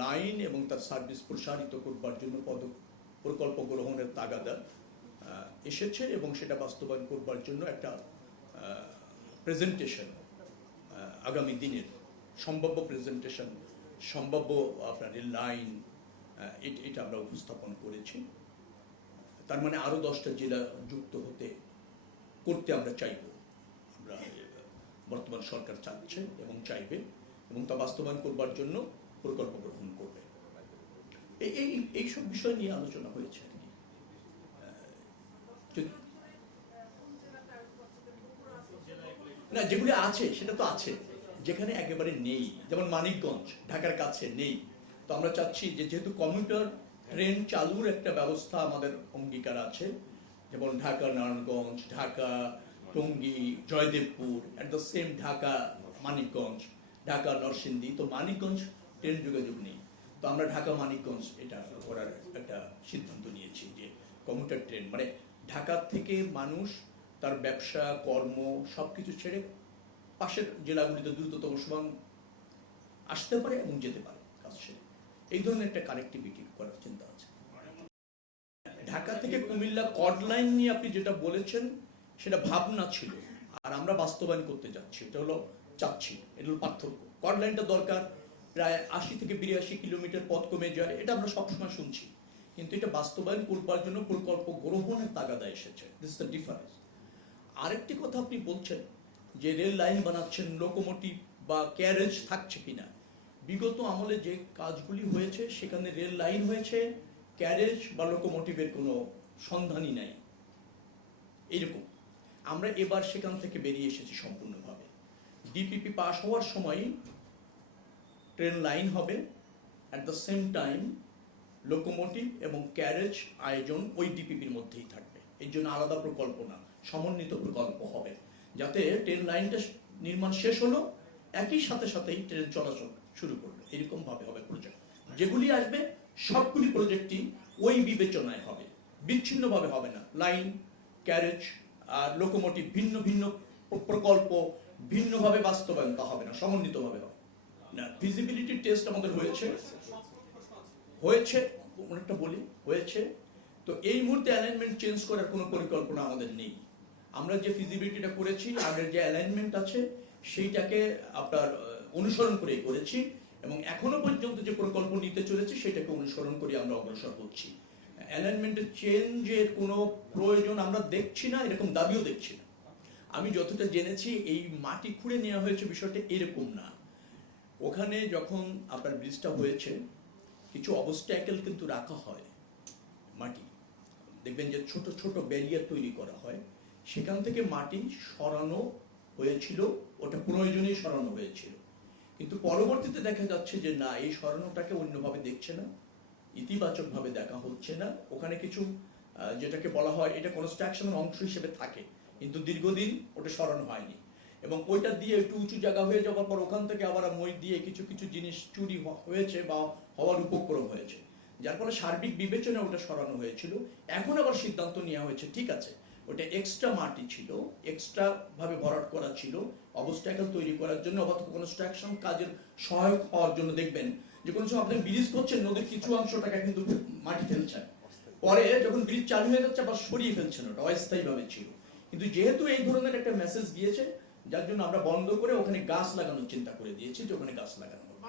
Line এবং তার service প্রসারিত করবার জন্য প্রকল্প গ্রহণের তাগাদা এসেছে এবং সেটা বাস্তবায়ন করবার জন্য একটা প্রেজেন্টেশন আগামী দিনের সম্ভাব্য প্রেজেন্টেশন, সম্ভাব্য আপনার লাইন, এটা আমরা উপস্থাপন করেছি। তার মানে আরও 10টা জেলা যুক্ত করতে আমরা চাইব, আমরা বর্তমান সরকার চাচ্ছে এবং চাইবে এবং তা বাস্তবায়ন করবার জন্য প্রকল্প গ্রহণ করবে। এইসব বিষয় নিয়ে আলোচনা হয়েছে আর কি। না, যেগুলি আছে সেটা তো আছে, যেখানে একেবারে নেই, যেমন মানিকগঞ্জ ঢাকার কাছে নেই, তো আমরা চাচ্ছি যে যেহেতু কমিউটার ট্রেন চালুর একটা ব্যবস্থা আমাদের অঙ্গীকার আছে, যেমন Dhaka Narayanganj, Dhaka Tongi, Joydebpur, at the same Dhaka Manikganj, Dhaka Narsingdi, তো মানিকগঞ্জ ট্রেন যোগাযোগ নেই, তো আমরা ঢাকা মানিকগঞ্জ এটা করার একটা সিদ্ধান্ত নিয়েছি যে কমিউটার ট্রেন মানে ঢাকা থেকে মানুষ তার ব্যবসা কর্ম সবকিছু ছেড়ে পাশের জেলাগুলিতে দ্রুততম সময় আসতে পারে এবং যেতে পারে কাজ সেরে, এই ধরনের একটা কানেক্টিভিটি করার চিন্তা আছে। ঢাকা থেকে কুমিল্লা কর্ড লাইন নিয়ে আপনি যেটা বলেছেন সেটা ভাবনা ছিল, আর আমরা বাস্তবায়ন করতে যাচ্ছি, এটা হলো চাচ্ছি, এটা হলো পার্থক্য। কর্ড লাইনটা দরকার, প্রায় 80 থেকে 82 কিলোমিটার পথ কমে যায়, এটা আমরা সবসময় শুনছি, কিন্তু এটা বাস্তবায়ন করবার জন্য প্রকল্প গ্রহণের তাগাদা এসেছে, দিস ইজ দ্য ডিফারেন্স। আরেকটি কথা আপনি বলছেন যে রেল লাইন বানাচ্ছেন, লোকোমোটিভ বা ক্যারেজ থাকছে কিনা। বিগত আমলে যে কাজগুলি হয়েছে সেখানে রেল লাইন হয়েছে, ক্যারেজ বা লোকোমোটিভের কোনো সন্ধানই নাই। এইরকম আমরা এবার সেখান থেকে বেরিয়ে এসেছি সম্পূর্ণভাবে। ডিপিপি পাস হওয়ার সময় ট্রেন লাইন হবে, at the same time locomotive এবং ক্যারেজ আয়োজন ওই ডিপিপির মধ্যেই থাকবে। এর জন্য আলাদা প্রকল্প না, সমন্বিত প্রকল্প হবে, যাতে ট্রেন লাইনটা নির্মাণ শেষ হলো একই সাথেই ট্রেন চলাচল শুরু করবে, এরকম ভাবে হবে প্রজেক্ট। যেগুলি আসবে সবগুলি প্রজেক্টই ওই বিবেচনায় হবে, বিচ্ছিন্নভাবে হবে না। লাইন, ক্যারেজ আর লোকোমোটিভ ভিন্ন ভিন্ন প্রকল্প, ভিন্নভাবে বাস্তবায়ন তা হবে না, সমন্বিতভাবে হবে না। ফিজিবিলিটি টেস্ট আমাদের হয়েছে অনেকটা বলি হয়েছে, তো এই মুহূর্তে অ্যালাইনমেন্ট চেঞ্জ করার কোনো পরিকল্পনা আমাদের নেই। আমরা যে ফিজিবিলিটিটা করেছি, আগের যে অ্যালাইনমেন্ট আছে সেইটাকে আপনার অনুসরণ করে করেছি এবং এখনো পর্যন্ত যে প্রকল্প নিতে চলেছি সেটাকে অনুসরণ করে আমরা অগ্রসর হচ্ছি। অ্যালাইনমেন্টের চেঞ্জের কোনো প্রয়োজন আমরা দেখছি না, এরকম দাবিও দেখছি না। আমি যতটা জেনেছি এই মাটি খুঁড়ে নেওয়া হয়েছে বিষয়টা এরকম না। ওখানে যখন আপনার ব্রিজটা হয়েছে কিছু অবস্ট্যাকেল কিন্তু রাখা হয়, মাটি দেখবেন যে ছোট ছোট ব্যারিয়ার তৈরি করা হয়, সেখান থেকে মাটি সরানো হয়েছিল, ওটা প্রয়োজনেই সরানো হয়েছিল, কিন্তু পরবর্তীতে দেখা যাচ্ছে যে না, এই সরানোটাকে অন্যভাবে দেখছে না, ইতিবাচকভাবে দেখা হচ্ছে না। ওখানে কিছু যেটাকে বলা হয় এটা কনস্ট্রাকশনের অংশ হিসেবে থাকে, কিন্তু দীর্ঘদিন ওটা সরানো হয়নি এবং ওইটা দিয়ে একটু উঁচু জায়গা হয়ে যাওয়ার পর ওখান থেকে আবার মই দিয়ে কিছু কিছু জিনিস চুরি হয়েছে বা হওয়ার উপক্রম হয়েছে, যার ফলে সার্বিক বিবেচনা ওটা সরানো হয়েছিল। এখন আবার সিদ্ধান্ত নেওয়া হয়েছে ঠিক আছে, ওটা এক্সট্রা মাটি ছিল, এক্সট্রা ভাবে ভরাট করা ছিল অবস্ট্যাকেল তৈরি করার জন্য, অথবা কনস্ট্রাকশন কাজের সহায়ক হওয়ার জন্য। দেখবেন যে কোনো সময় আপনি ব্রিজ করছেন, নদীর কিছু অংশটাকে কিন্তু মাটি ফেলছেন, পরে যখন ব্রিজ চালু হয়ে যাচ্ছে আবার সরিয়ে ফেলছেন, ওটা অস্থায়ীভাবে ছিল। কিন্তু যেহেতু এই ধরনের একটা মেসেজ গিয়েছে, যার জন্য আমরা বন্ধ করে ওখানে গাছ লাগানোর চিন্তা করে দিয়েছি, যে ওখানে গাছ লাগানো হবে।